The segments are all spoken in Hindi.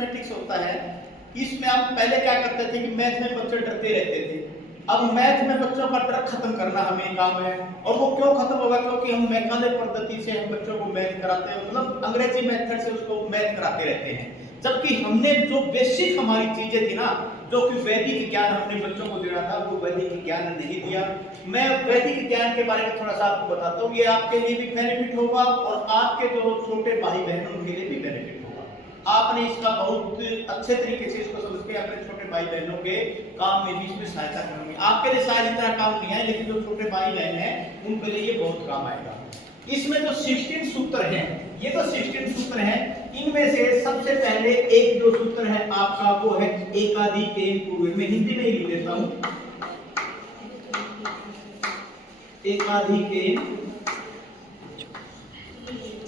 मैथमेटिक्स होता है, इसमें आप पहले क्या करते थे कि मैथ में बच्चे डरते रहते थे। अब मैथ में बच्चों का डर खत्म करना हमें काम है। और वो क्यों खत्म होगा? क्योंकि हम मैकेनिकल पद्धति से हम बच्चों को मैथ कराते हैं, मतलब अंग्रेजी मेथड से उसको मैथ कराते रहते हैं। जबकि हमने जो बेसिक हमारी चीजें थी ना, जो कि वैदिक ज्ञान अपने बच्चों को देना था, वो वैदिक ज्ञान नहीं दिया। मैं वैदिक ज्ञान के बारे में थोड़ा सा आपको बताता हूँ, ये आपके लिए भी बेनिफिट होगा और आपके जो छोटे भाई बहन उनके लिए भी बेनिफिट होगा। आपने इसका बहुत अच्छे तरीके से इसको समझ के अपने छोटे भाई बहनों के काम में भी इसमें सहायता करेंगे। आपके लिए शायद इतना काम नहीं है, लेकिन जो छोटे भाई बहन हैं उनके लिए ये बहुत काम आएगा। इसमें जो 16 सूत्र हैं, ये जो 16 सूत्र हैं, इनमें से सबसे पहले एक जो सूत्र है आपका वो है एकादि केन पूर्वे। मैं हिंदी में ही लिख देता हूं, एकादि केन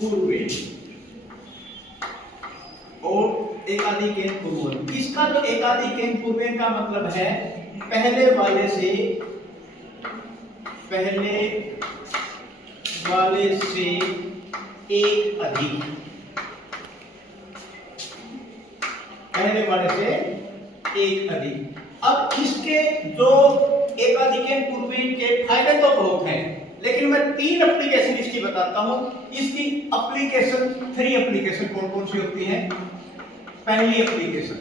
पूर्वे और एकादि केन पूर्व। इसका जो एकादि केन पूर्वे का मतलब है पहले वाले से एक अधिक, पहले वाले से एक अधिक। अब इसके जो एकाधिकेन पूर्वीन के फायदे तो बहुत हैं, लेकिन मैं 3 एप्लीकेशन इसकी बताता हूं। इसकी एप्लीकेशन 3 एप्लीकेशन कौन कौन सी होती हैं? पहली एप्लीकेशन,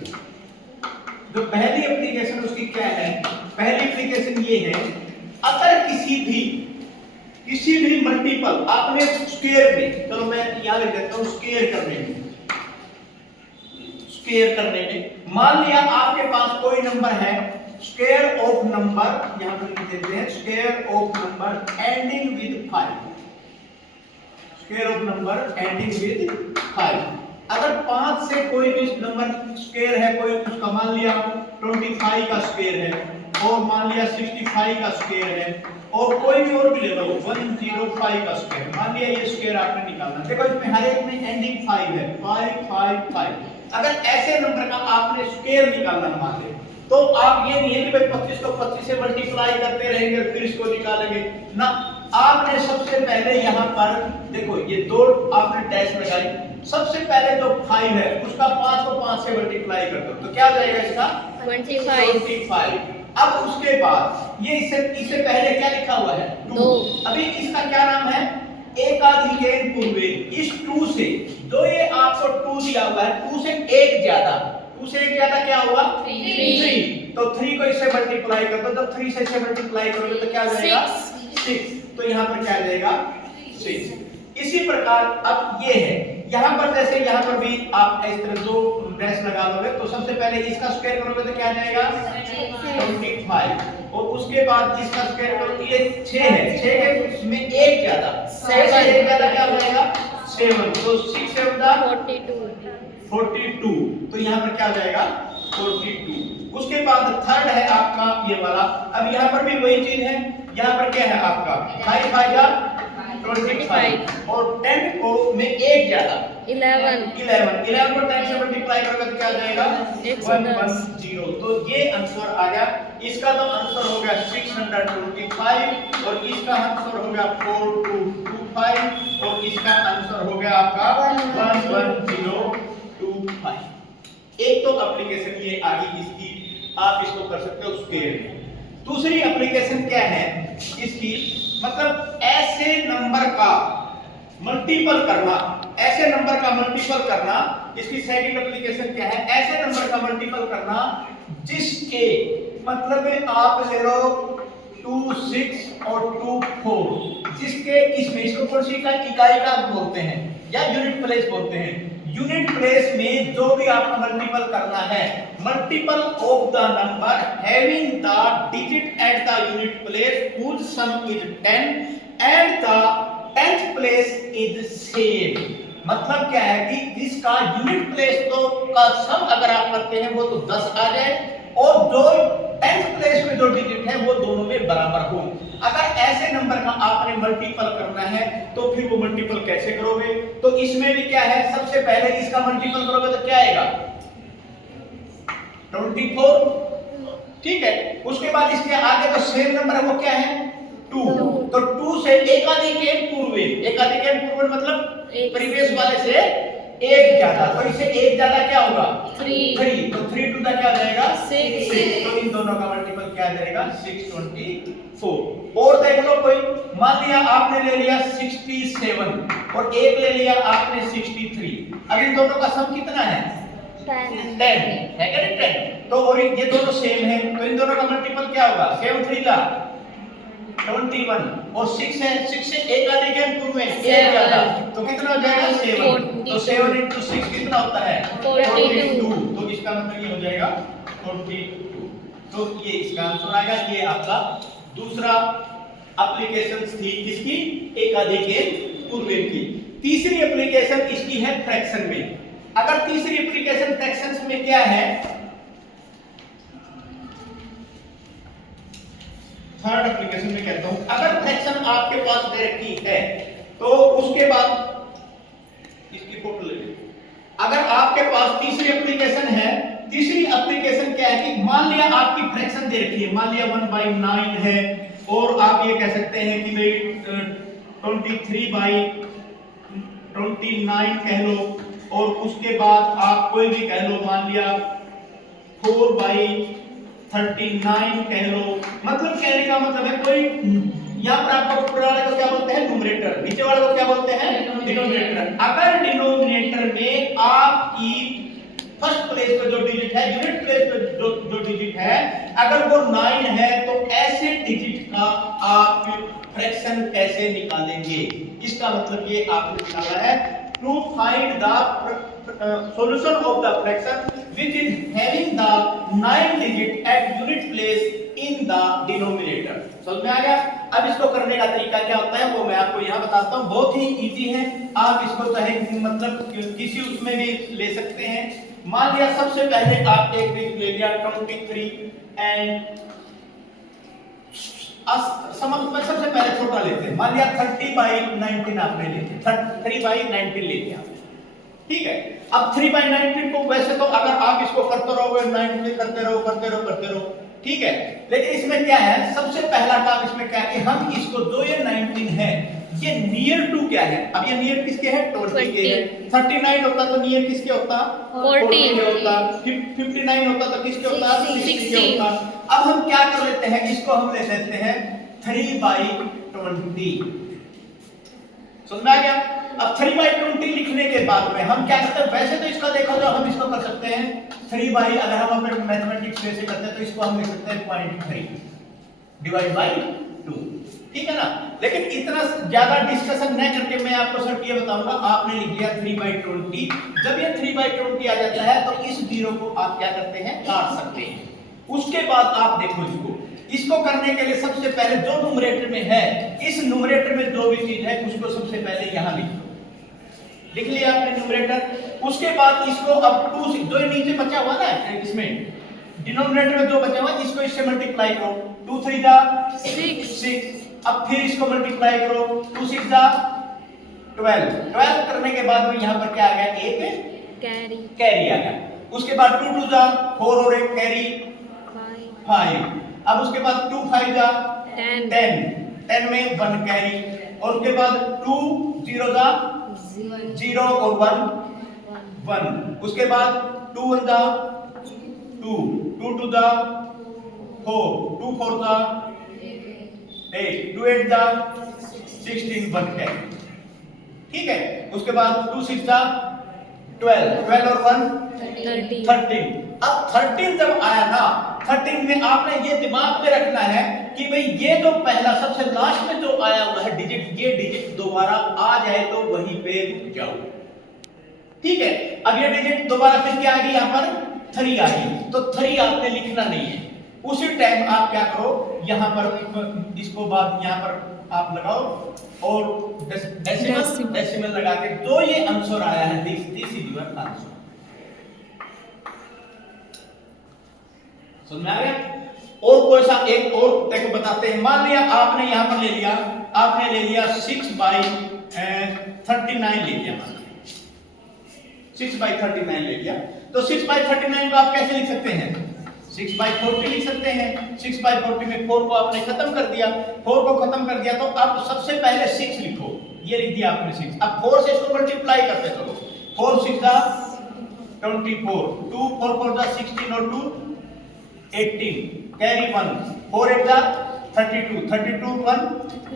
जो पहली एप्लीकेशन उसकी क्या है? पहली एप्लीकेशन ये है, अगर किसी भी मल्टीपल आपने स्क्वायर में, चलो मैं यहां लिख देता हूं स्क्वायर करने में मान लिया आपके पास कोई नंबर है, स्क्वायर ऑफ नंबर, यहां पर लिख देते हैं square of number ending with 5, square of number ending with 5। अगर 5 से कोई भी नंबर स्क्वायर है, कोई उसका मान लिया 25 का स्क्वायर है और मान लिया 65 का स्क्वायर है और कोई भी और भी ले लो 105 का स्क्वायर, मान लिया ये स्क्वायर आपने निकालना। देखो इसमें हर एक में एंडिंग 5 है, 5 5 5। अगर ऐसे नंबर का आपने स्क्वायर निकालना मान ले, तो आप ये नहीं है कि भाई 25 को 25 से मल्टीप्लाई करते रहेंगे फिर इसको निकालेंगे ना। आपने सबसे पहले यहाँ पर देखो ये 2 आपने डैश लगाई, सबसे पहले जो 5 है उसका 5 को 5 से मल्टीप्लाई कर दो, तो क्या हो जाएगा इसका 25। अब उसके बाद ये इससे पहले क्या लिखा हुआ है 2। अभी इसका क्या नाम है? एकाधिकेन पूर्वे। इस 2 से जो ये आपको 2 दिया हुआ है, 2 से 1 ज्यादा, 2 से 1 ज्यादा क्या होगा 3। तो 3 को इससे मल्टीप्लाई कर दो, जब 3 से इसे मल्टीप्लाई करोगे तो क्या हो जाएगा 6। तो यहाँ पर क्या आ जाएगा 6। इसी प्रकार अब ये है, यहाँ पर जैसे यहाँ पर भी आप इस तरह 2 डैश लगा दोगे, तो सबसे पहले इसका स्क्वायर करोगे तो क्या आ जाएगा 25 और उसके बाद इसका स्क्वायर करोगे, ये 6 है, 6 के में 1 ज्यादा, 6 से 1 ज्यादा क्या हो जाएगा 7। तो 6 7 42, तो यहाँ पर क्या हो जाएगा 42। उसके बाद थर्ड है आपका ये वाला। अब यहाँ पर भी वही चीज है, यहाँ पर क्या है आपका 5 5 जा 25 और 10 को में 1 ज्यादा 11 को 10 से मल्टीप्लाई करोगे तो क्या आ जाएगा 110। तो ये आंसर आ गया। इसका तो आंसर हो गया 625 और इसका आंसर हो गया 4225 और इसका आंसर हो गया आपका 11025। एक तो एप्लीकेशन ये आ गई इसकी, आप इसको कर सकते हो स्क्वायर में। दूसरी एप्लीकेशन क्या है इसकी, मतलब ऐसे नंबर का मल्टीपल करना, ऐसे नंबर का मल्टीपल करना। इसकी सेकंड एप्लीकेशन क्या है? ऐसे नंबर का मल्टीपल करना जिसके मतलब आप ले लो 2 6 और 2 4, जिसके इसमें इसको कौन सी इकाई का बोलते हैं या यूनिट प्लेस बोलते हैं। यूनिट प्लेस में जो भी आपको मल्टीपल करना है, multiple of the number having the digit at the unit place whose sum is 10 and the 10th place is same। मतलब क्या है कि जिसका यूनिट प्लेस तो का सम अगर आप करते हैं वो तो 10 आ जाए और जो 10th प्लेस में जो डिजिट है वो दोनों में बराबर हो। अगर ऐसे नंबर का आपने मल्टीपल करना है तो फिर वो मल्टीपल कैसे करोगे? तो इसमें भी क्या है, सबसे पहले इसका मल्टीपल करोगे तो क्या आएगा 24, ठीक है। उसके बाद इसके आगे जो सेम नंबर है वो क्या है 2। तो 2 से एकाधिकेन पूर्वे, एकाधिकेन पूर्वे मतलब प्रीवियस वाले से एक ज्यादा, तो इससे एक ज्यादा क्या होगा 3 3, तो 3 टू द क्या हो जाएगा 6 तो इन दोनों का मल्टीपल क्या आ जाएगा 624। और देख लो कोई, मान लिया आपने ले लिया 67 और एक ले लिया आपने 63, अब इन दोनों का सम कितना है 10 है क्या 10, तो और ये दोनों सेम है तो इन दोनों का मल्टीपल क्या होगा 7 3 का 21 और 6 है, 6 से एक आने के पूर्व में एक ज्यादा, तो कितना हो जाएगा 7, तो 7 into 6 कितना होता है 42, तो इसका मतलब ये हो जाएगा 42, तो ये इसका आंसर आएगा। ये आपका दूसरा एप्लीकेशन थी किसकी, एक आधे के पूर्व की। तीसरी एप्लीकेशन इसकी है फ्रैक्शन में। अगर तीसरी एप्लीकेशन फ्रैक्शंस में क्या है, थर्ड एप्लीकेशन में कहता हूं, अगर फ्रैक्शन आपके पास दे रखी है तो उसके बाद इसकी फोटो ले लीजिए। अगर आपके पास तीसरी एप्लीकेशन है, तीसरी एप्लीकेशन क्या है कि मान लिया आपकी फ्रैक्शन दे रखी है, मान लिया 1/9 है और आप ये कह सकते हैं कि भाई 23/29 कह लो, और उसके बाद आप कोई भी कह लो, मान लिया 4/39 कह लो। मतलब कहने का मतलब है कोई, यहाँ पर आपको ऊपर वाले को क्या बोलते हैं न्यूमरेटर, नीचे वाले को क्या बोलते हैं डिनोमिनेटर। अगर डिनोमिनेटर में आपकी फर्स्ट प्लेस पे जो डिजिट है, यूनिट प्लेस पे जो डिजिट है, अगर वो 9 है तो ऐसे डिजिट का आप फ्रैक्शन कैसे निकालेंगे, इसका मतलब ये आपने निकाला है to find the solution of the fraction which is having the 9 digit at unit place in the denominator। समझ में आ गया। अब इसको करने का तरीका क्या होता है वो मैं आपको यहाँ बताता हूँ, बहुत ही इजी है। आप इसको चाहे मतलब किसी उसमें भी ले सकते हैं। मान लिया सबसे पहले आप एक डिजिट ले लिया 23 एंड सबसे पहले छोटा लेते हैं, मान लिया 30/19 आपने ले लिया, 3/19 ले लिया, ठीक है। अब 3/19 को वैसे तो अगर आप इसको करते रहोगे 19 करते रहो, ठीक है, लेकिन इसमें क्या है, सबसे पहला काम इसमें क्या है कि हम इसको जो ये 19 है ये नियर टू क्या है, अब ये नियर किसके है 20 के है। 39 होता तो नियर किसके होता 40 के होता, 59 होता तो किसके होता 60 के होता। अब हम क्या कर लेते हैं, इसको हम ले लेते हैं 3/20। समझ में आ गया। अब 3/20 लिखने के बाद में हम क्या करते हैं, वैसे तो इसका देखो जो हम इसको कर सकते हैं 3 बाई, अगर हम अपने मैथमेटिक्स से करते हैं तो इसको हम लिख सकते हैं 0.3 डिवाइड बाई 2, ठीक है ना। लेकिन इतना ज्यादा डिस्कशन न करके मैं आपको सिर्फ ये बताऊंगा, आपने लिख लिया 3/20। जब ये 3/20 आ जाता है तो इस जीरो को आप क्या करते हैं काट सकते हैं। उसके बाद आप देखो इसको करने के लिए सबसे पहले जो न्यूमरेटर में है, इस न्यूमरेटर में जो भी चीज है उसको सबसे पहले यहां लिख लिया आपने न्यूमरेटर। उसके बाद इसको अब 2 जो नीचे बचा हुआ ना इसमें डिनोमिनेटर में जो बचा हुआ इसको इससे मल्टीप्लाई करो, 2 3 जा 6। अब फिर इसको मल्टीप्लाई करो, 2 6 जा 12 करने के बाद में यहां पर क्या आ गया, एक कैरी आ गया। उसके बाद 2 2 जा 4 और एक कैरी 5। अब उसके बाद 2 5 जा 10 में 1 कैरी, और उसके बाद 2 0 जा 0 और 1 उसके बाद 2 1 जा 2 2 2 जा 4 2 4 जा 8 2 8 जा 16 1 कैरी, ठीक है। उसके बाद 2 6 जा 12 और 1 13। अब 13 जब आया ना, 13 में आपने ये दिमाग में रखना है कि भाई ये जो पहला सबसे लास्ट में जो आया हुआ है डिजिट, ये डिजिट दोबारा आ जाए तो वहीं पे रुक जाओ, ठीक है। अब ये डिजिट दोबारा फिर क्या आ गई, यहाँ पर 3 आ गई, तो 3 आपने लिखना नहीं है। उसी टाइम आप क्या करो, यहाँ पर इसको बाद यहाँ पर आप लगाओ और डेसिमल लगा के तो ये आंसर आया है, दिस इज योर आंसर। समझ में आ गया। और कोई सा एक और देखो बताते हैं, मान लिया आपने यहां पर ले लिया, आपने ले लिया 6/39 ले लिया, 6/39 ले लिया, तो 6/39 को आप कैसे लिख सकते हैं, 6/40 लिख सकते हैं। 6/40 में 4 को आपने खत्म कर दिया, 4 को खत्म कर दिया तो अब सबसे पहले 6 लिखो, ये लिख दिया आपने 6। अब 4 से इसको मल्टीप्लाई करते चलो, 4 6 24, 2 4 4 16 और 2 18, कैरी 1, 4 8 32, 32 1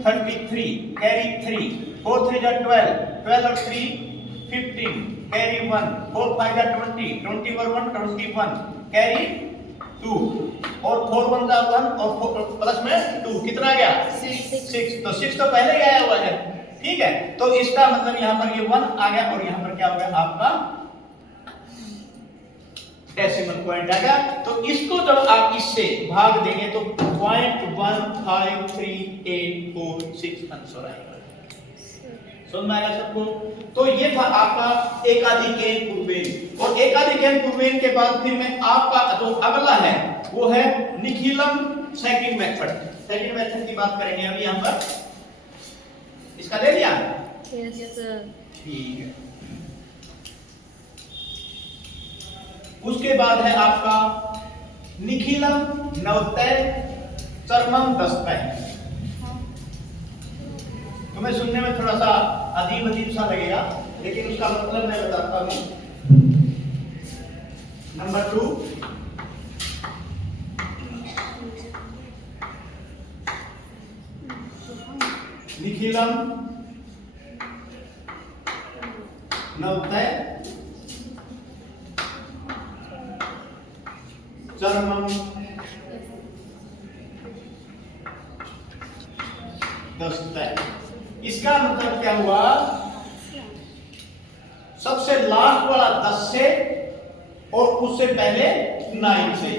33, कैरी 3, 4 3 12, 12 और 3 15, कैरी 1, 4 5 20, 21 21, कैरी 2 और 4 1 1 और 4 प्लस में 2 कितना आ गया 6, तो 6 तो पहले ही आया हुआ है, ठीक है। तो इसका मतलब यहाँ पर ये 1 आ गया और यहाँ पर क्या हो गया आपका डेसिमल पॉइंट आ गया। तो इसको जब आप इससे भाग देंगे तो 0.15384 आंसर आएगा। समझ में आएगा सबको? तो ये था आपका एकाधिकेन पूर्वेन, और एकाधिकेन पूर्वेन के बाद फिर मैं आपका जो अगला है वो है Nikhilam second method. Second method की बात करेंगे अभी यहाँ पर। इसका ले लिया? Yes sir. ठीक है। उसके बाद है आपका निखिलम नवतय चरमम दस्तय। तुम्हें सुनने में थोड़ा सा अजीब अजीब सा लगेगा, लेकिन उसका मतलब मैं बताता हूं। नंबर 2, निखिलम नवतय चरमम दस्तय। इसका मतलब क्या हुआ, सबसे लास्ट वाला 10 से और उससे पहले 9 से,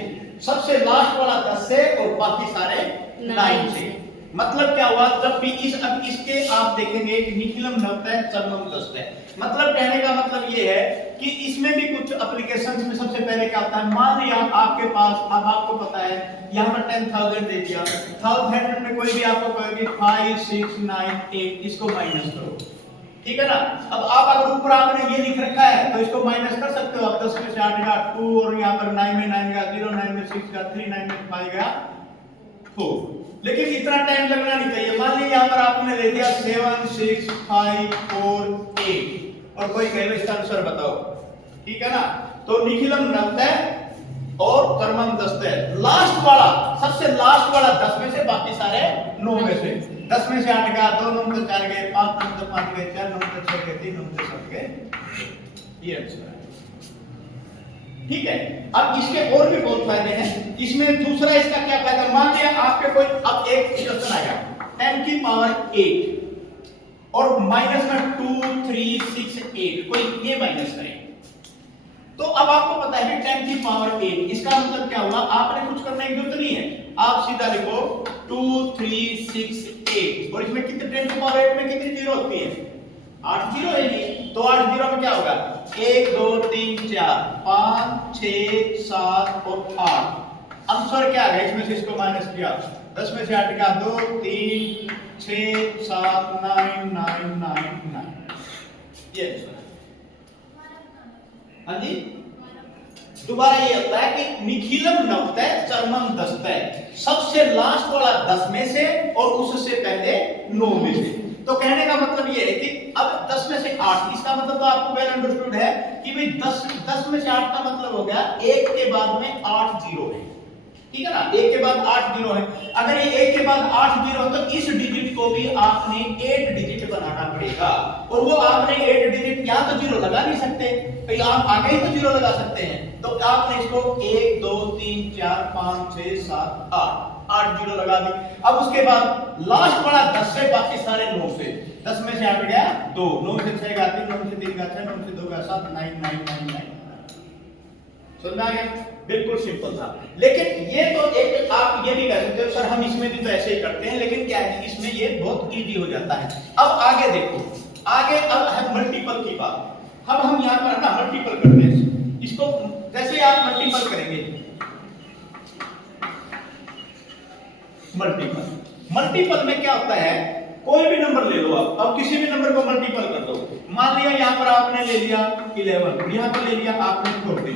सबसे लास्ट वाला 10 से और बाकी सारे 9 से। मतलब क्या हुआ, जब भी अब इसके आप देखेंगे निखिलम नवतय चरमम दस्तय, मतलब कहने का मतलब ये है कि इसमें भी कुछ एप्लीकेशंस में सबसे पहले क्या होता है, मान लिया आपके पास, अब आपको पता है यहाँ पर 10,000 दे दिया, 1000 में कोई भी आपको कहेगी 5 6 9 8, इसको माइनस करो, ठीक है ना। अब आप अगर ऊपर आपने ये लिख रखा है तो इसको माइनस कर सकते हो आप, 10 में से 8 गया 2 और यहाँ पर 9 में 9 गया 0, 9 में 6 गया 3, 9 में 5 गया 4। लेकिन इतना टाइम लगना नहीं चाहिए। मान लीजिए यहाँ पर आपने ले दिया 7 6 5 4 8 और कोई कहे इसका आंसर बताओ, ठीक है ना। तो निखिलम नवतय और चरमम दस्तय, लास्ट वाला, सबसे लास्ट वाला 10 में से, बाकी सारे 9 में से। 10 में से 8 गया, 2 9 में 4 गए, 5 9 में 5 गए, 4 9 में 6 गए, 3 9 में 7 गए, ये आंसर है, ठीक है। अब इसके और भी बहुत फायदे हैं। इसमें दूसरा इसका क्या फायदा, मान लिया आपके कोई अब एक क्वेश्चन आया 10 की पावर 8 और माइनस में 2 3 6 8, कोई ये माइनस करे, तो अब आपको पता है कि 10 की पावर 8, इसका मतलब क्या हुआ, आपने कुछ करने की जरूरत नहीं है, आप सीधा लिखो 2 3 6 8 और इसमें कितने 10 की पावर 8 में कितनी जीरो होती है, 8 जीरो है जी। तो 8 जीरो में क्या होगा, 1 2 3 4 5 6 7 और 8। आंसर क्या है, इसमें से इसको माइनस किया, 10 में से 8 का 2 3 6 7 9 9 9 9, ये आंसर। हाँ जी, दोबारा ये होता है कि निखिलम नवतय चरमम दस्तय, सबसे लास्ट वाला 10 में से और उससे पहले 9 में से। तो कहने का मतलब ये है कि अब 10 में से 8, इसका मतलब तो आपको वेल अंडरस्टूड है कि भाई 10 में से 8 का मतलब हो गया 1 के बाद में 8 जीरो है, ठीक है ना, 1 के बाद 8 जीरो है। अगर ये 1 के बाद 8 जीरो है तो इस डिजिट को भी आपने 8 डिजिट बनाना पड़ेगा, और वो आपने 8 डिजिट, यहाँ तो जीरो लगा नहीं सकते, भाई आप आगे ही तो जीरो लगा सकते हैं, तो आपने इसको 1 2 3 4 5 6 7 8 जीरो लगा दी। अब उसके बाद लास्ट वाला 10 से बाकी सारे 9 से, 10 में से 8 गया 2, 9 से 6 गया 3, 9 से 3 गया 6, 9 से 2 गया 7, 9 9 9 9। समझ में आ गया, बिल्कुल सिंपल था। लेकिन ये तो एक आप ये भी कह सकते हो सर हम इसमें भी तो ऐसे ही करते हैं, लेकिन क्या है इसमें ये बहुत इजी हो जाता है। अब आगे देखो, आगे अब है मल्टीपल की बात। अब हम यहाँ पर ना मल्टीपल करते हैं, इसको कैसे आप मल्टीपल करेंगे, मल्टीपल में क्या होता है, कोई भी नंबर ले लो आप, अब किसी भी नंबर को मल्टीपल कर दो। मान लिया यहाँ पर आपने ले लिया 11, यहाँ पर ले लिया आपने 14,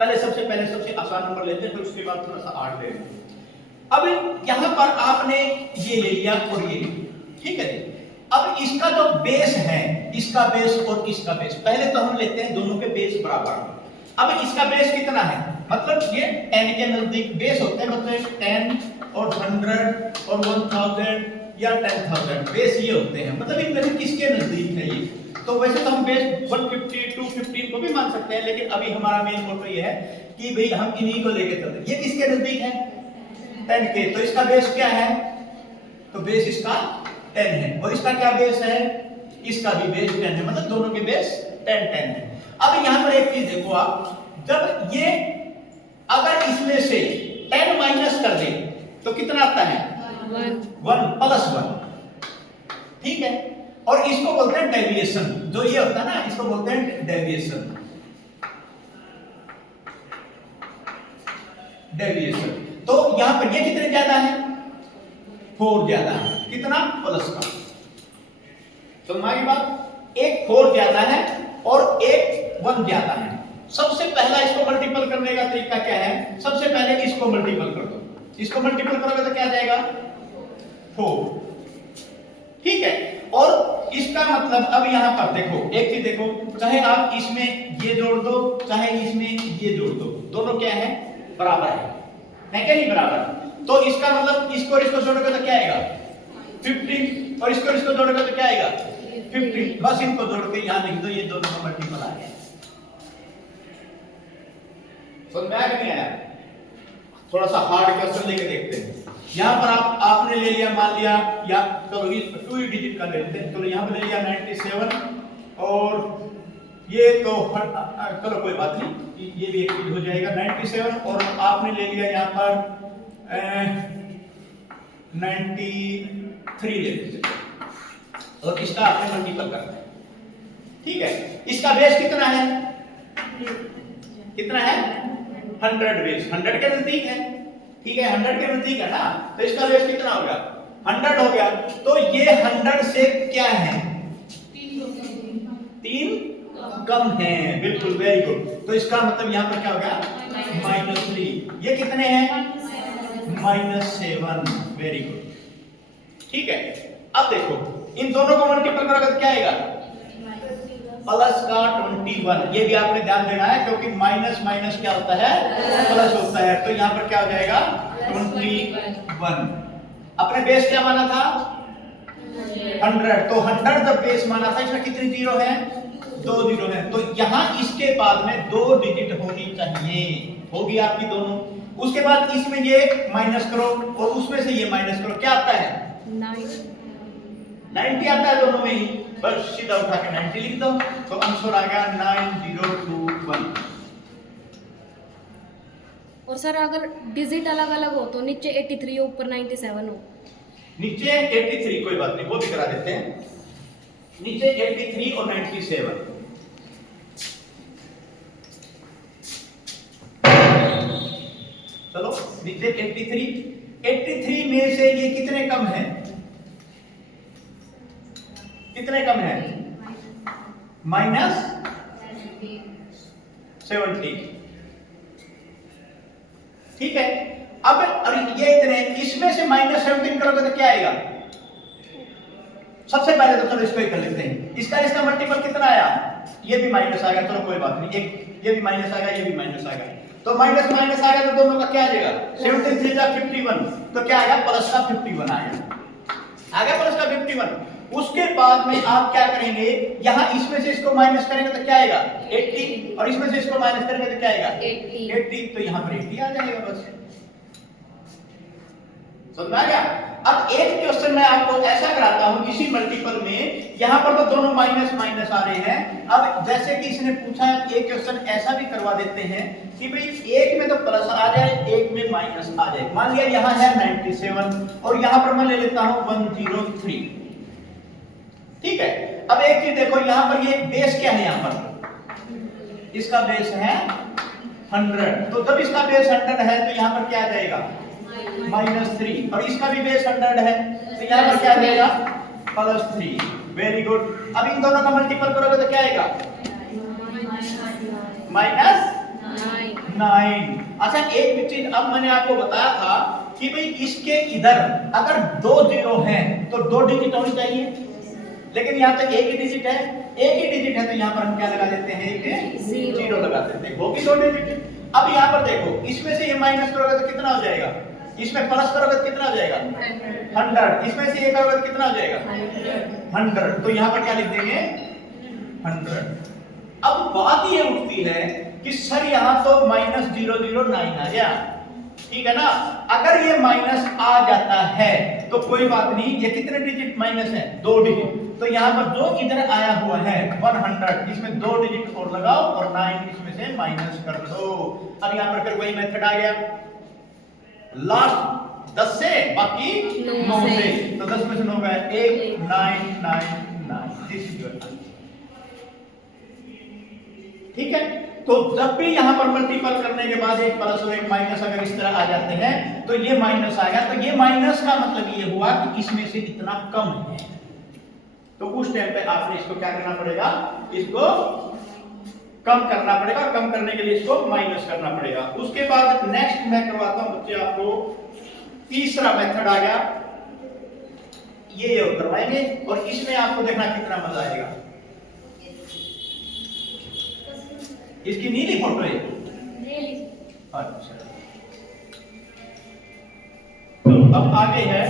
पहले सबसे आसान नंबर लेते हैं, फिर उसके बाद थोड़ा सा 8 ले लेते हैं। अब यहाँ पर आपने ये ले लिया और ये, ठीक है। अब इसका जो बेस है, इसका बेस और इसका बेस, पहले तो हम लेते हैं दोनों के बेस बराबर। अब इसका बेस कितना है, मतलब ये 10 के नजदीक बेस होते हैं, मतलब 10 और 100 और 1000 या 10,000 बेस ये होते हैं, मतलब इनमें से किसके नजदीक है ये। तो वैसे तो हम बेस 150 215 को भी मान सकते हैं, लेकिन अभी हमारा मेन मोटो ये है कि भाई हम इन्हीं को लेके चलते हैं। ये किसके नजदीक है, 10 के, तो इसका बेस क्या है, तो बेस इसका 10 है, और इसका क्या बेस है, इसका भी बेस 10 है, मतलब दोनों के बेस 10 10 है। अब यहां पर एक चीज देखो आप, जब ये अगर इसमें से 10 माइनस कर दे तो कितना आता है, 1 प्लस 1, ठीक है। और इसको बोलते हैं डेविएशन, जो ये होता है ना, इसको बोलते हैं डेविएशन, डेविएशन। तो यहां पर ये कितने ज्यादा है, 4 ज्यादा है, कितना, प्लस का। तो हमारी बात, एक 4 ज्यादा है और एक 1 ज्यादा है। सबसे पहला इसको मल्टीपल करने का तरीका क्या है, सबसे पहले इसको मल्टीपल कर दो, इसको मल्टीपल करोगे तो क्या आ जाएगा, 4, ठीक है। और इसका मतलब अब यहां पर देखो, एक चीज देखो, चाहे आप इसमें ये जोड़ दो, चाहे इसमें ये जोड़ दो, दोनों क्या है, बराबर है क्या, नहीं बराबर। तो इसका मतलब इसको और इसको जोड़ोगे तो क्या आएगा, 15, और इसको इसको जोड़ोगे तो क्या आएगा, 15, बस इनको जोड़ के यहां लिख दो, ये दोनों का मल्टीपल आ गया। समझ में आया नहीं आया, थोड़ा सा हार्ड क्वेश्चन लेके देखते हैं। यहां पर आपने ले लिया, मान लिया, या चलो ये 2 डिजिट का लेते हैं, चलो यहां पर ले लिया 97, और ये तो चलो कोई बात नहीं, ये भी एक चीज हो जाएगा 97, और आपने ले लिया यहां पर 93 ले लीजिए, और इसका आपने मल्टीपल करना है, ठीक है। इसका बेस कितना है, कितना है, 100 बेस, 100 के नजदीक है, ठीक है, 100 के नजदीक है ना, तो इसका बेस कितना हो गया, 100 हो गया। तो ये 100 से क्या है, 3 कम है, बिल्कुल, वेरी गुड। तो इसका मतलब यहां पर क्या हो गया, -3, ये कितने हैं, -7, वेरी गुड, ठीक है। अब देखो इन दोनों को मल्टीपल करोगे तो क्या आएगा, प्लस का 21, ये भी आपने ध्यान देना है, क्योंकि माइनस माइनस क्या होता है, प्लस होता है। तो यहां पर क्या हो जाएगा, 21। अपने बेस क्या माना था, 100, तो 100 जब बेस माना था, इसमें कितनी जीरो है, 2 जीरो है। तो यहां इसके बाद में 2 डिजिट होनी चाहिए, होगी आपकी दोनों। उसके बाद इसमें ये माइनस करो और उसमें से ये माइनस करो, क्या आता है, 90 आता है दोनों में ही, बस सीधा उठा के 90 लिख दो, तो आंसर आ गया 9021। और सर अगर डिजिट अलग अलग हो तो नीचे 83 हो, ऊपर 97 हो, नीचे 83, कोई बात नहीं, वो भी करा देते हैं, नीचे 83 और 97, चलो नीचे 83 में से ये कितने कम है, कितने कम है, -70, ठीक है। अब ये इतने, इसमें से -17 करोगे तो क्या आएगा, सबसे पहले तो चलो इसको ही कर लेते हैं, इसका मल्टीपल कितना आया, ये भी माइनस आ गया, चलो कोई बात नहीं, एक ये भी माइनस आ गया, ये भी माइनस आ गया, तो माइनस माइनस आ गया, तो दोनों का क्या आ जाएगा, 73 जा 51, तो क्या आएगा, प्लस का 51 आ गया प्लस का 51। उसके बाद में आप क्या करेंगे, यहां इसमें से इसको माइनस करेंगे तो क्या आएगा, 80, और इसमें से इसको माइनस करेंगे तो क्या आएगा, 80, तो यहां पर 80 आ जाएगा, बस समझ आ गया। अब एक क्वेश्चन मैं आपको ऐसा कराता हूं इसी मल्टीपल में, यहां पर तो दोनों माइनस माइनस आ रहे हैं। अब जैसे कि इसने पूछा है, एक क्वेश्चन ऐसा भी करवा देते हैं कि भाई एक में तो प्लस आ जाए, एक में माइनस आ जाए। मान लिया यहां है 97 और यहां पर मैं ले लेता हूं 103, ठीक है। अब एक चीज देखो, यहां पर ये बेस क्या है, यहां पर इसका बेस है 100, तो जब इसका बेस 100 है तो यहां पर क्या आ जाएगा, -3, और इसका भी बेस 100 है, तो यहां पर क्या आ जाएगा, +3, वेरी गुड। अब इन दोनों का मल्टीपल करोगे तो क्या आएगा, -9। अच्छा एक चीज अब मैंने आपको बताया था कि भाई इसके इधर अगर 2 जीरो हैं तो 2 डिजिट होनी चाहिए, लेकिन यहाँ तो एक ही डिजिट है, एक ही डिजिट है, तो यहाँ पर हम क्या लगा देते हैं, एक जीरो लगा देते हैं, होगी 2 डिजिट। अब यहाँ पर देखो, इसमें से ये माइनस करोगे तो कितना हो जाएगा, इसमें प्लस करोगे तो कितना हो जाएगा 100, इसमें से ये करोगे तो कितना हो जाएगा 100, तो यहाँ पर क्या लिख देंगे 100। अब बात ये उठती है कि सर यहाँ तो -009 आ गया, ठीक है ना। अगर ये माइनस आ जाता है तो कोई बात नहीं, ये कितने डिजिट माइनस है, 2 डिजिट, तो यहाँ पर जो इधर आया हुआ है 100, इसमें 2 डिजिट और लगाओ और 9 इसमें से माइनस कर दो। अब यहाँ पर फिर वही मेथड आ गया, लास्ट 10 से बाकी 9 से, तो 10 में से 9 गया 1 9 9 9, दिस इज योर आंसर, ठीक है। तो जब भी यहां पर मल्टीपल करने के बाद एक प्लस और एक माइनस अगर इस तरह आ जाते हैं तो ये माइनस आ गया, तो ये माइनस का मतलब ये हुआ कि इसमें से इतना कम है, तो उस टाइम पे आपने इसको क्या करना पड़ेगा, इसको कम करना पड़ेगा, कम करने के लिए इसको माइनस करना पड़ेगा। उसके बाद नेक्स्ट मैं करवाता हूं बच्चे आपको, तीसरा मेथड आ गया, ये करवाएंगे और इसमें आपको देखना कितना मजा आएगा। इसकी नीली फोटो है, अच्छा, तो अब आगे है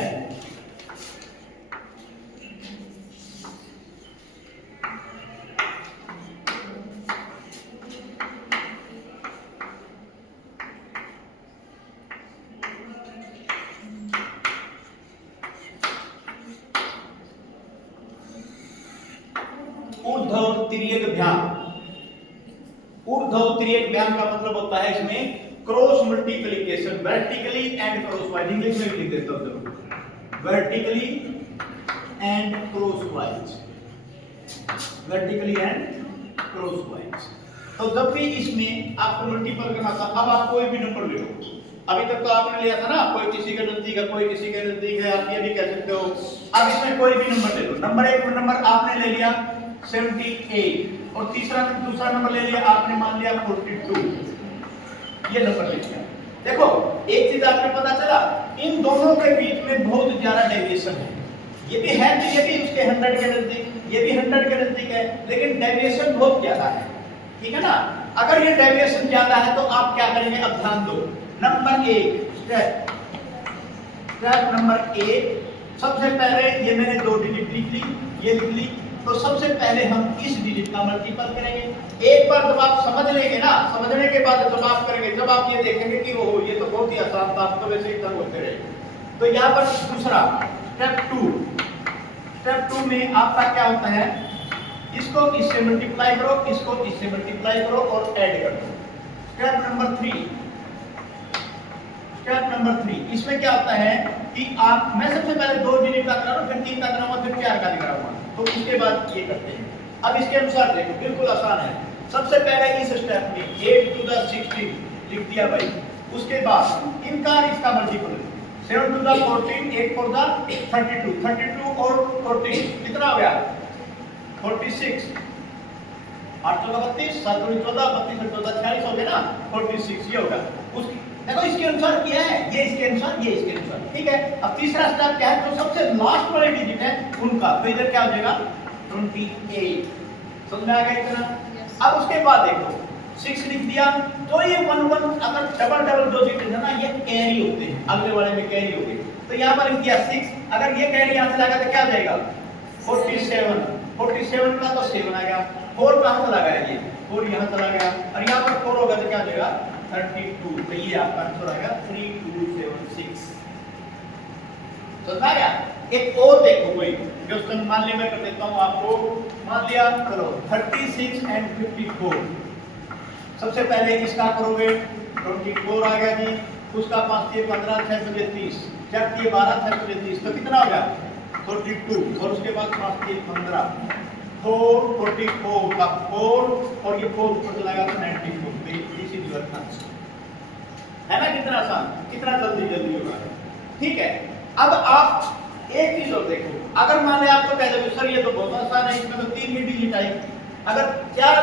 ऊर्ध्व तिर्यक व्याम। ऊर्ध्व तिर्यक व्याम का मतलब होता है इसमें cross multiplication, vertically and crosswise, English में भी लिख देता हूं जरूर, vertically and crosswise, vertically and crosswise. तो जब भी इसमें आपको मल्टीपल करना था, अब आप कोई भी नंबर ले लो, अभी तक तो आपने लिया था ना, कोई किसी के नजदीक है, कोई किसी के नजदीक है, आप ये भी कह सकते हो। अब इसमें कोई भी नंबर ले लो, नंबर 1 नंबर आपने ले लिया 78 और दूसरा नंबर ले लिया आपने, मान लिया 42, ये नंबर ले लिया। देखो एक चीज आपको पता चला, इन दोनों के बीच में बहुत ज्यादा डेविएशन है, ये भी है तो ये भी उसके 100 के नजदीक, ये भी 100 के नजदीक है, लेकिन डेविएशन बहुत ज्यादा है, ठीक है ना। अगर ये डेविएशन ज्यादा है तो आप क्या करेंगे, अब ध्यान दो, नंबर 1 स्टेप नंबर 1, सबसे पहले ये मैंने 2 डिजिट लिख ली, ये लिख ली, तो सबसे पहले हम इस डिजिट का मल्टीपल करेंगे। एक बार जब आप समझ लेंगे ना, समझने के बाद जब आप करेंगे, जब आप ये देखेंगे कि वो ये तो बहुत ही आसान था, तो वैसे ही तंग होते रहेंगे। तो यहाँ पर दूसरा स्टेप 2 में आपका क्या होता है, इसको इससे मल्टीप्लाई करो, इसको इससे मल्टीप्लाई करो और ऐड कर दो। स्टेप नंबर 3, इसमें क्या होता है कि आप, मैं सबसे पहले 2 डिजिट का करा रहा हूं, फिर 3 का कराऊंगा, फिर 4 का कराऊंगा, तो उसके बाद ये करते हैं। अब इसके अनुसार देखो, बिल्कुल आसान है। सबसे पहले इस स्टेप में 8 to the 16 लिख दिया भाई, उसके बाद इनका इसका multiple 7 to the 14, 8 for the 32 और 14 कितना हो गया 46, 8 चौका 32, 7 दूनी 14, 32 और 14 46 हो गया ना, 46 ये होगा। उसकी देखो इसके अनुसार किया है, ये इसके अनुसार, ये इसके अनुसार, ठीक है। अब तीसरा स्टेप क्या है, तो सबसे लास्ट वाले डिजिट है उनका, तो इधर क्या हो जाएगा 28, समझ में आ गया इतना। अब उसके बाद देखो 6 लिख दिया, तो ये 1 1 अगर डबल दो डिजिट है ना, ये कैरी होते हैं, अगले वाले में कैरी हो गए, तो यहाँ पर लिख दिया 6, अगर ये कैरी यहाँ से लगा तो क्या आ जाएगा 47 का तो 7 आ गया, 4 कहाँ चला गया, ये 4 यहाँ चला गया, और यहाँ पर 4 होगा तो क्या आ जाएगा 32, तो ये आपका आंसर आ गया 3276। समझ आ गया। एक और देखो कोई क्वेश्चन, मान लिया मैं कर देता हूं आपको, मान लिया चलो 36 एंड 54, सबसे पहले इसका करोगे 24 आ गया जी, उसका 5 से 15 6 से 30, 4 से 12 6 से 30, तो कितना हो गया 42, और उसके बाद 5 से 15 44 का 4 और ये 4 ऊपर चला गया तो 94, दिस इज योर आंसर, है ना। कितना आसान, कितना जल्दी होगा, ठीक है। अब आप एक चीज और देखो, अगर मान लिया आप तो कह दोगे सर ये तो बहुत आसान है, इसमें तो 3 ही डिजिट आई, अगर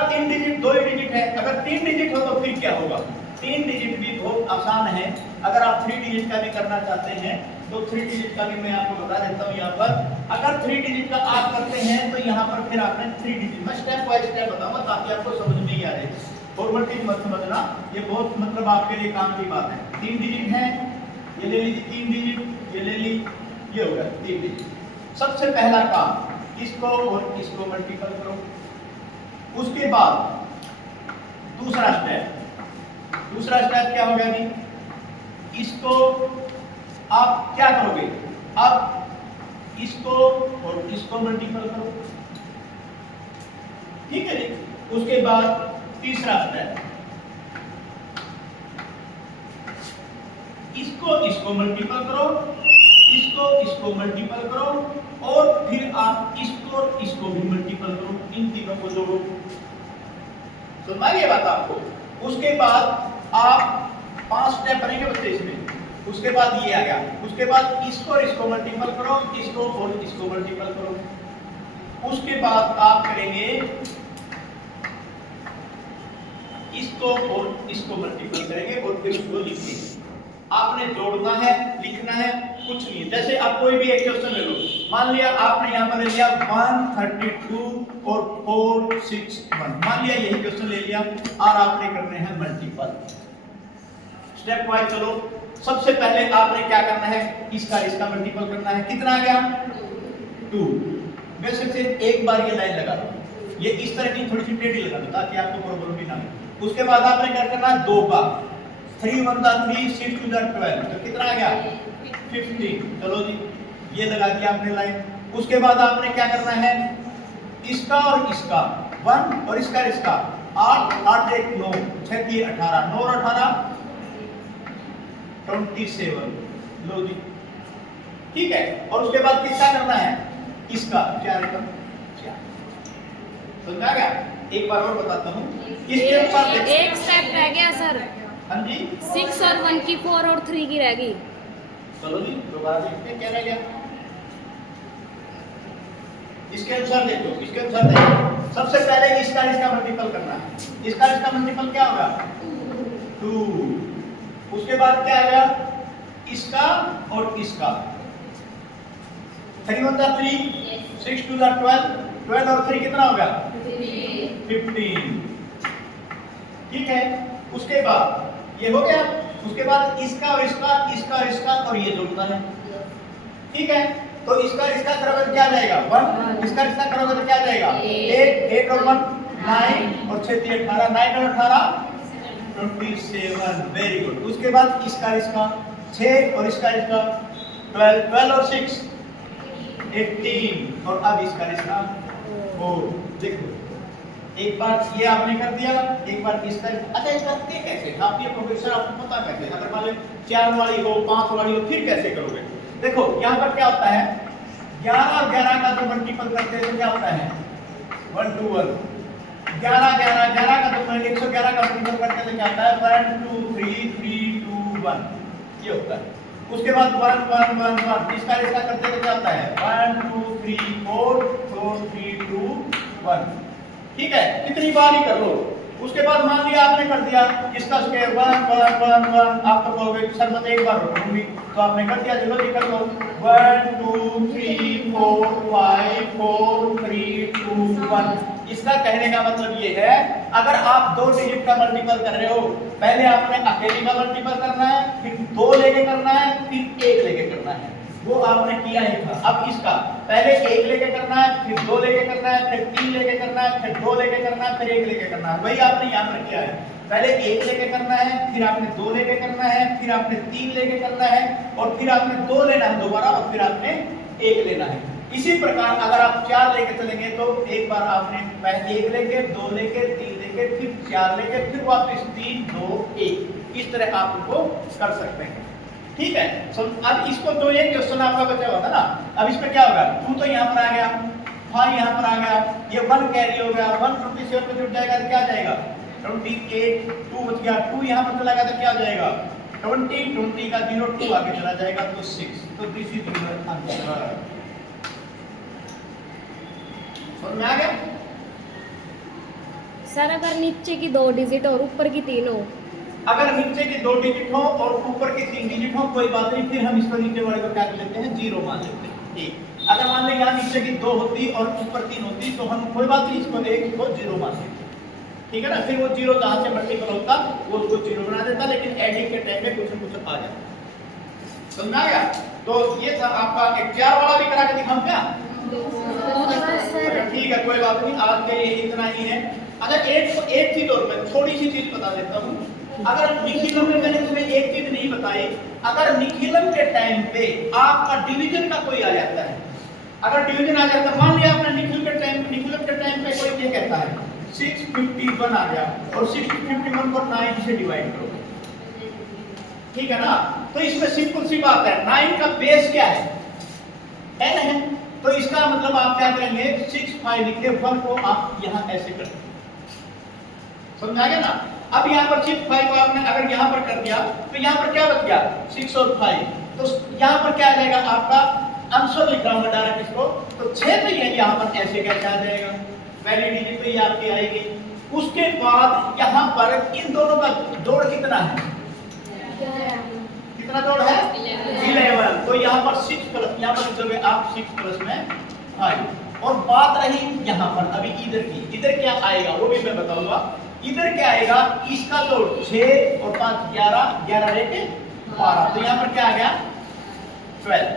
3 डिजिट 2 डिजिट है, अगर 3 डिजिट हो तो फिर क्या होगा, 3 डिजिट भी बहुत आसान है। अगर आप 3 डिजिट का भी करना चाहते हैं तो 3 डिजिट का भी मैं आपको बता देता हूँ। यहाँ पर अगर 3 डिजिट का आप करते हैं तो यहाँ पर फिर आपने 3 डिजिट, मैं स्टेप बाय स्टेप बताऊंगा ताकि आपको समझ में ही आ जाए। फॉर्मेलिटी मत समझना, ये बहुत मतलब आपके लिए काम की बात है। 3 डिजिट है, ये ले लीजिए 3 डिजिट, ये ले ली, ये हो गया 3 डिजिट। सबसे पहला काम इसको और इसको मल्टीपल करो। उसके बाद दूसरा स्टेप क्या होगा जी, इसको आप क्या करोगे, अब इसको और इसको मल्टीपल करो, ठीक है जी। उसके बाद तीसरा स्टेप, इसको मल्टीपल करो, इसको मल्टीपल करो और फिर आप इसको भी मल्टीपल करो, इन तीनों को जोड़ो। सुनना ये बात आपको। उसके बाद आप 5 स्टेप बनेंगे बच्चे इसमें। उसके बाद ये आ गया, उसके बाद इसको और इसको मल्टीपल करो, इसको और इसको मल्टीपल करो। उसके बाद आप करेंगे इसको और इसको मल्टीपल करेंगे और फिर उसको लिखेंगे। आपने जोड़ना है, लिखना है, कुछ नहीं। जैसे आप कोई भी एक क्वेश्चन ले लो, मान लिया आपने यहाँ पर ले लिया 132 और 461, मान लिया यही क्वेश्चन ले लिया और आपने करने हैं मल्टीपल। स्टेप वाइज चलो। सबसे पहले आपने क्या करना है, इसका मल्टीपल करना है। कितना आ गया 2। वैसे से एक बार ये लाइन लगा दो, ये इस तरह की थोड़ी सी टेढ़ी लगा दो ताकि आपको प्रॉब्लम भी ना हो। उसके बाद आपने क्या करना है 2 का 3 1 3 6 2 12, तो कितना आ गया 15। चलो जी ये लगा दिया आपने लाइन। उसके बाद आपने क्या करना है, इसका और इसका 1 और इसका 8 8 1 9 6 3 18 9 और 18 27। लो जी ठीक है। और उसके बाद किसका करना है, इसका 4 का 4। समझा गया। एक बार और बताता हूँ, इसके अनुसार एक स्टेप रह गया सर। हाँ जी 6 और 1 की 4 और 3 की रह गई। चलो जी दोबारा देखते हैं क्या रह गया। इसके अनुसार देखो, सबसे पहले इसका मल्टीपल करना है। इसका मल्टीपल क्या होगा 2। उसके बाद क्या आएगा, इसका और इसका 3 1 3 6 2 12 12 और 3 कितना होगा 15। ठीक है। उसके बाद ये हो गया। उसके बाद इसका और इसका और ये जोड़ना है। ठीक है। तो इसका करोगे तो क्या जाएगा 1, इसका करोगे तो क्या जाएगा 8 और 1 9 और 6 3 18 9 और 18 27। Very good. उसके बाद इसका 6 और इसका 12 और 6 18 और अब इसका 4। देखो एक बार ये आपने कर दिया, एक बार इसका। अच्छा ये करते कैसे, आप ये प्रोफेसर आपको पता कैसे, अगर मान लो 4 वाली हो 5 वाली हो फिर कैसे करोगे। देखो यहाँ पर क्या होता है, 11 और 11 का जो मल्टीपल करते हैं तो क्या होता है 1 2 1। 11 11 11 का तो 111 का मल्टीपल करते हैं तो क्या होता है 1 2 3 3 2 1, ये होता है। उसके बाद 1 1 1 1 इसका करते तो क्या होता है 1 2 3 4 4 3 2 1। ठीक है। कितनी बार ही कर लो। उसके बाद मान लिया आपने कर दिया इसका स्क्वायर 1 1 1 1, आप तो कहोगे सर मैं एक बार करूंगी, तो आपने कर दिया। चलो जी कर लो 1 2 3 4 5 4 3 2 1। इसका कहने का मतलब ये है, अगर आप 2 डिजिट का मल्टीपल कर रहे हो, पहले आपने अकेले का मल्टीपल करना है, फिर 2 लेके करना है, फिर 1 लेके करना है। वो आपने किया ही था। अब इसका पहले 1 लेके करना है, फिर 2 लेके करना है, फिर 3 लेके करना है, फिर 2 लेके करना है, फिर 1 लेके करना है। वही आपने यहाँ पर किया है। पहले 1 लेके करना है, फिर आपने 2 लेके करना है, फिर आपने 3 लेके करना है और फिर आपने 2 लेना है दोबारा और फिर आपने 1 लेना है। इसी प्रकार अगर आप 4 लेके चलेंगे तो एक बार आपने पहले 1 लेके 2 लेके 3 लेके फिर 4 लेके फिर वापस 3 2 1, इस तरह आप उनको कर सकते हैं। ठीक है। सो अब इसको तो ये क्वेश्चन आपका बचा हुआ था ना, अब इसमें क्या होगा 2 तो यहाँ पर आ गया, 5 यहाँ पर आ गया, ये 1 कैरी हो गया, 1 27 पे जुड़ जाएगा तो क्या जाएगा 28, 2 बच गया, 2 यहाँ पर चला गया तो क्या हो जाएगा 20 20 का 0 2 आगे चला जाएगा तो 6। तो दिस इज योर आंसर। समझ में आ गया सर अगर नीचे की 2 डिजिट और ऊपर की 3 हो अगर नीचे के 2 डिजिट हो और ऊपर के 3 डिजिट हो कोई बात नहीं, फिर हम इसको नीचे वाले को क्या कर लेते हैं, 0 मान लेते हैं। ठीक, अगर मान लें यहाँ नीचे की 2 होती और ऊपर 3 होती तो हम कोई बात नहीं, इसको 1 को 0 मान लेते हैं। ठीक है ना, फिर वो 0 जहाँ से मल्टीपल होता वो उसको 0 बना देता, लेकिन एडिंग के टाइम में कुछ न कुछ आ जाता। समझ आ गया? तो ये था आपका एक 4 वाला भी करा के दिखाऊं क्या? ठीक है, कोई बात नहीं, आज के लिए इतना ही है। अच्छा, एक चीज और मैं थोड़ी सी चीज बता देता हूँ। अगर निखिलम में मैंने तुम्हें एक चीज नहीं बताई, अगर निखिलम के टाइम पे आपका डिवीजन का कोई आ जाता है, अगर डिवीजन आ जाता है, मान लिया आपने निखिलम के टाइम पे कोई ये कहता है 651 आ गया और 651 को 9 से डिवाइड करो, ठीक है ना, तो इसमें सिंपल सी बात है, 9 का बेस क्या है, n है, तो इसका मतलब आप क्या करेंगे, 65 लिखे, 1 को आप यहाँ ऐसे कर देंगे। समझ आ गया ना? अब यहाँ पर 65 को आपने अगर यहाँ पर कर दिया तो यहाँ पर क्या बच गया, 6 और 5, तो यहाँ पर क्या आ जाएगा आपका आंसर लिख रहा हूँ डायरेक्ट इसको, तो 6 तो ये यहाँ पर ऐसे कैसे आ जाएगा, पहली डिजिट तो ये आपकी आएगी। उसके बाद यहाँ पर इन दोनों का जोड़ कितना है, कितना जोड़ है, 11, तो यहाँ पर 6 प्लस, यहाँ पर लिखोगे आप 6 प्लस में 5, और बात रही यहाँ पर अभी इधर क्या आएगा वो भी मैं बताऊंगा। इधर क्या आएगा, इसका जोड़ 6 और 5 11, 11 रेके 12, तो यहाँ पर क्या आ गया 12,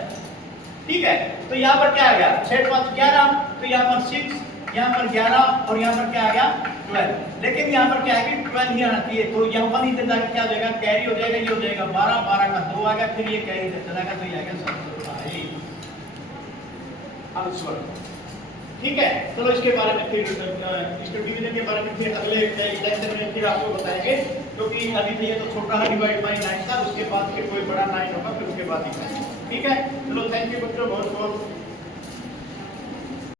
ठीक है, तो यहाँ पर क्या आ गया 6 5 11, तो यहाँ पर 6, यहाँ पर 11 और यहाँ पर क्या आ गया 12, लेकिन यहाँ पर क्या है कि 12 ही आना चाहिए, तो यहाँ पर इधर जाके क्या हो जाएगा, कैरी हो जाएगा, ये हो जाएगा 12, 12 का 2 आ गया, फिर ये कैरी इधर चला गया, तो ये आ गया 7 आंसर। ठीक है, चलो इसके बारे में फिर इसके डिवीजन के बारे में फिर अगले लेक्चर में फिर आपको बताएंगे, क्योंकि अभी तो ये तो छोटा है डिवाइड बाय 9 था, उसके बाद फिर कोई बड़ा 9 होगा, फिर उसके बाद ही। ठीक है, चलो थैंक यू बच्चों, बहुत बहुत